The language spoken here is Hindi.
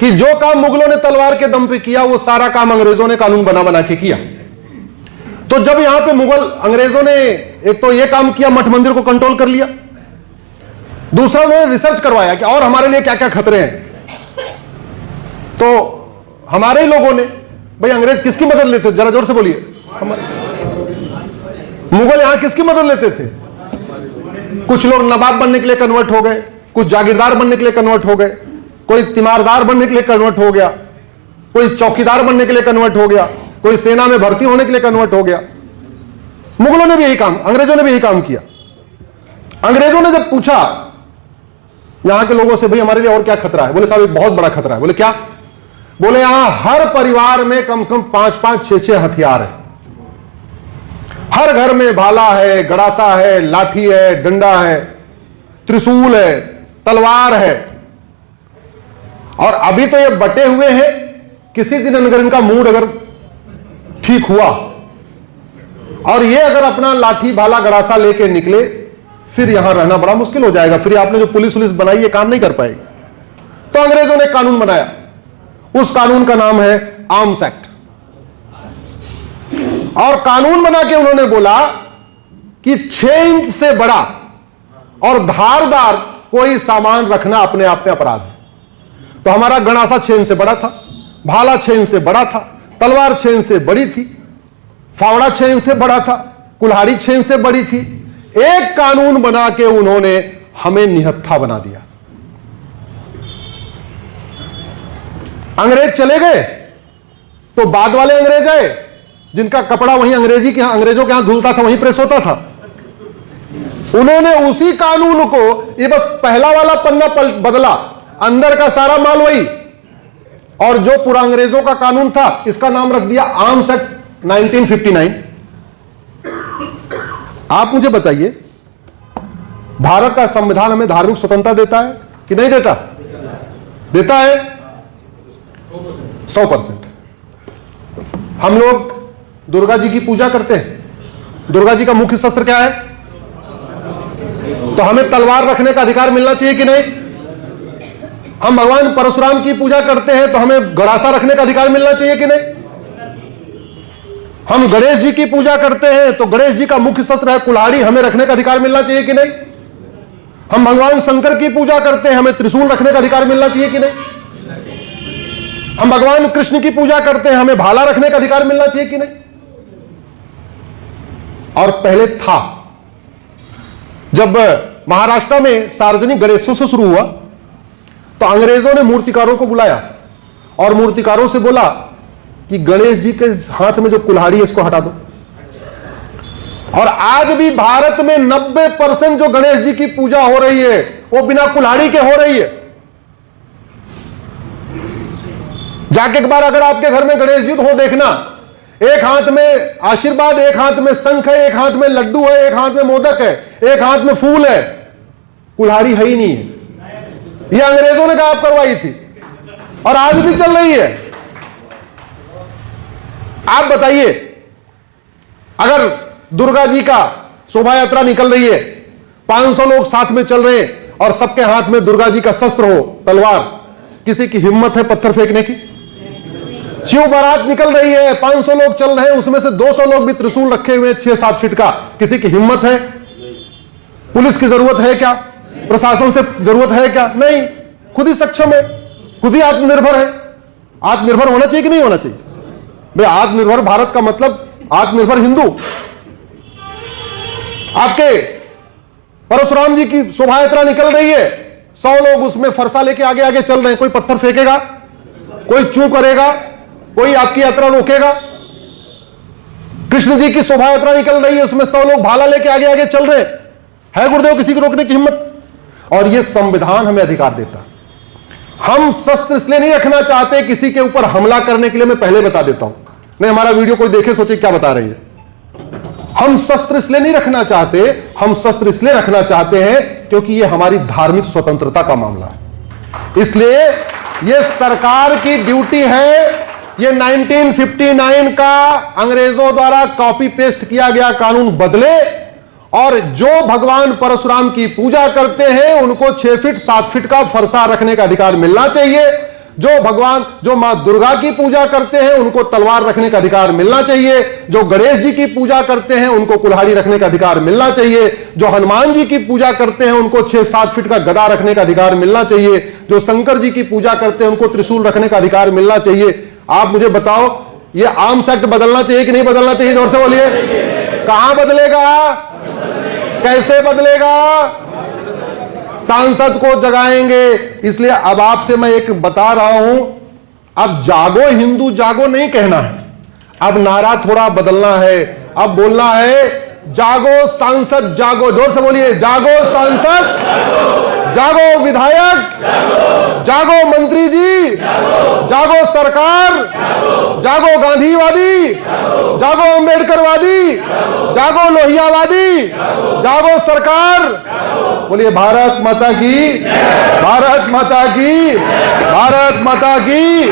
कि जो काम मुगलों ने तलवार के दम पे किया वो सारा काम अंग्रेजों ने कानून बना बना के किया। तो जब यहां पे मुगल अंग्रेजों ने एक तो ये काम किया, मठ मंदिर को कंट्रोल कर लिया, दूसरा उन्होंने रिसर्च करवाया कि और हमारे लिए क्या क्या खतरे हैं। तो हमारे ही लोगों ने, भाई अंग्रेज किसकी मदद लेते थे, जरा जोर से बोलिए, मुगल यहां किसकी मदद लेते थे? कुछ लोग नवाब बनने के लिए कन्वर्ट हो गए, कुछ जागीरदार बनने के लिए कन्वर्ट हो गए, कोई तिमारदार बनने के लिए कन्वर्ट हो गया, कोई चौकीदार बनने के लिए कन्वर्ट हो गया, कोई सेना में भर्ती होने के लिए कन्वर्ट हो गया। मुगलों ने भी यही काम, अंग्रेजों ने भी यही काम किया। अंग्रेजों ने जब पूछा यहां के लोगों से, भाई हमारे लिए और क्या खतरा है? बोले साहब एक बहुत बड़ा खतरा है। बोले क्या? बोले यहां हर परिवार में कम से कम 5-5, 6-6 हथियार है। हर घर में भाला है, गड़ासा है, लाठी है, डंडा है, त्रिशूल है, तलवार है। और अभी तो ये बटे हुए हैं, किसी दिन अगर इनका मूड अगर ठीक हुआ और ये अगर अपना लाठी भाला गड़ासा लेके निकले, फिर यहां रहना बड़ा मुश्किल हो जाएगा। फिर आपने जो पुलिस बनाई ये काम नहीं कर पाएगी। तो अंग्रेजों ने कानून बनाया, उस कानून का नाम है आर्म्स एक्ट। और कानून बना के उन्होंने बोला कि 6 इंच से बड़ा और धारदार कोई सामान रखना अपने आप में अपराध है। तो हमारा गणासा 6 इंच से बड़ा था, भाला 6 इंच से बड़ा था, तलवार 6 इंच से बड़ी थी, फावड़ा 6 इंच से बड़ा था, कुल्हाड़ी 6 इंच से बड़ी थी। एक कानून बना के उन्होंने हमें निहत्था बना दिया। अंग्रेज चले गए तो बाद वाले अंग्रेज आए, जिनका कपड़ा वहीं अंग्रेजों के यहां धुलता था, वहीं प्रेस होता था। उन्होंने उसी कानून को, ये बस पहला वाला पन्ना बदला, अंदर का सारा माल वही। और जो पूरा अंग्रेजों का कानून था, इसका नाम रख दिया आर्म्स एक्ट 1959। आप मुझे बताइए, भारत का संविधान हमें धार्मिक स्वतंत्रता देता है कि नहीं देता? देता है 100%। हम लोग दुर्गा जी की पूजा करते हैं। दुर्गा जी का मुख्य शस्त्र क्या है? तो हमें तलवार रखने का अधिकार मिलना चाहिए कि नहीं? हम भगवान परशुराम की पूजा करते हैं तो हमें गड़ासा रखने का अधिकार मिलना चाहिए कि नहीं? हम गणेश जी की पूजा करते हैं तो गणेश जी का मुख्य शस्त्र है कुल्हाड़ी, हमें रखने का अधिकार मिलना चाहिए कि नहीं? हम भगवान शंकर की पूजा करते हैं, हमें त्रिशूल रखने का अधिकार मिलना चाहिए कि नहीं? हम भगवान कृष्ण की पूजा करते हैं, हमें भाला रखने का अधिकार मिलना चाहिए कि नहीं? और पहले था, जब महाराष्ट्र में सार्वजनिक गणेशोत्सव शुरू हुआ तो अंग्रेजों ने मूर्तिकारों को बुलाया और मूर्तिकारों से बोला कि गणेश जी के हाथ में जो कुल्हाड़ी है इसको हटा दो। और आज भी भारत में 90% जो गणेश जी की पूजा हो रही है वो बिना कुल्हाड़ी के हो रही है। जाके एक बार अगर आपके घर में गणेश जी हो देखना, एक हाथ में आशीर्वाद, एक हाथ में शंख है, एक हाथ में लड्डू है, एक हाथ में मोदक है, एक हाथ में फूल है, कुल्हाड़ी है ही नहीं है। यह अंग्रेजों ने गायब करवाई थी और आज भी चल रही है। आप बताइए, अगर दुर्गा जी का शोभा यात्रा निकल रही है, 500 लोग साथ में चल रहे हैं और सबके हाथ में दुर्गा जी का शस्त्र हो, तलवार, किसी की हिम्मत है पत्थर फेंकने की? शिव बारात निकल रही है, 500 लोग चल रहे हैं, उसमें से 200 लोग भी त्रिशूल रखे हुए 6-7 फीट का, किसी की हिम्मत है? पुलिस की जरूरत है क्या? प्रशासन से जरूरत है क्या? नहीं, खुद ही सक्षम है, खुद ही आत्मनिर्भर है। आत्मनिर्भर होना चाहिए कि नहीं होना चाहिए? भाई आत्मनिर्भर भारत का मतलब आत्मनिर्भर हिंदू। आपके परशुराम जी की शोभा यात्रा निकल रही है, 100 लोग उसमें फरसा लेके आगे आगे चल रहे हैं, कोई पत्थर फेंकेगा, कोई चू करेगा, कोई आपकी यात्रा रोकेगा? कृष्ण जी की शोभा यात्रा निकल रही है, उसमें 100 लोग भाला लेके आगे आगे चल रहे हैं, है गुरुदेव किसी को रोकने की हिम्मत? और यह संविधान हमें अधिकार देता। हम शस्त्र इसलिए नहीं रखना चाहते किसी के ऊपर हमला करने के लिए, मैं पहले बता देता हूं, नहीं हमारा वीडियो कोई देखे सोचे क्या बता रही है। हम शस्त्र इसलिए नहीं रखना चाहते, हम शस्त्र इसलिए रखना चाहते हैं क्योंकि यह हमारी धार्मिक स्वतंत्रता का मामला है। इसलिए यह सरकार की ड्यूटी है, यह 1959 का अंग्रेजों द्वारा कॉपी पेस्ट किया गया कानून बदले और जो भगवान परशुराम की पूजा करते हैं उनको 6 फीट 7 फीट का फरसा रखने का अधिकार मिलना चाहिए। जो मां दुर्गा की पूजा करते हैं उनको तलवार रखने का अधिकार मिलना चाहिए, जो गणेश जी की पूजा करते हैं उनको कुल्हाड़ी रखने का अधिकार मिलना चाहिए, जो हनुमान जी की पूजा करते हैं उनको 6-7 फीट का गदा रखने का अधिकार मिलना चाहिए, जो शंकर जी की पूजा करते हैं उनको त्रिशूल रखने का अधिकार मिलना चाहिए। आप मुझे बताओ, ये आर्म्स एक्ट बदलना चाहिए कि नहीं बदलना चाहिए? जोर से बोलिए। कहां बदलेगा, कैसे बदलेगा? सांसद को जगाएंगे। इसलिए अब आपसे मैं एक बता रहा हूं, अब जागो हिंदू जागो नहीं कहना है, अब नारा थोड़ा बदलना है। अब बोलना है जागो सांसद जागो। जोर से बोलिए, जागो सांसद जागो, विधायक जागो, मंत्री जी जागो, सरकार जागो, गांधीवादी जागो, अंबेडकरवादी जागो, लोहियावादी जागो, सरकार। बोलिए भारत माता की, भारत माता की, भारत माता की।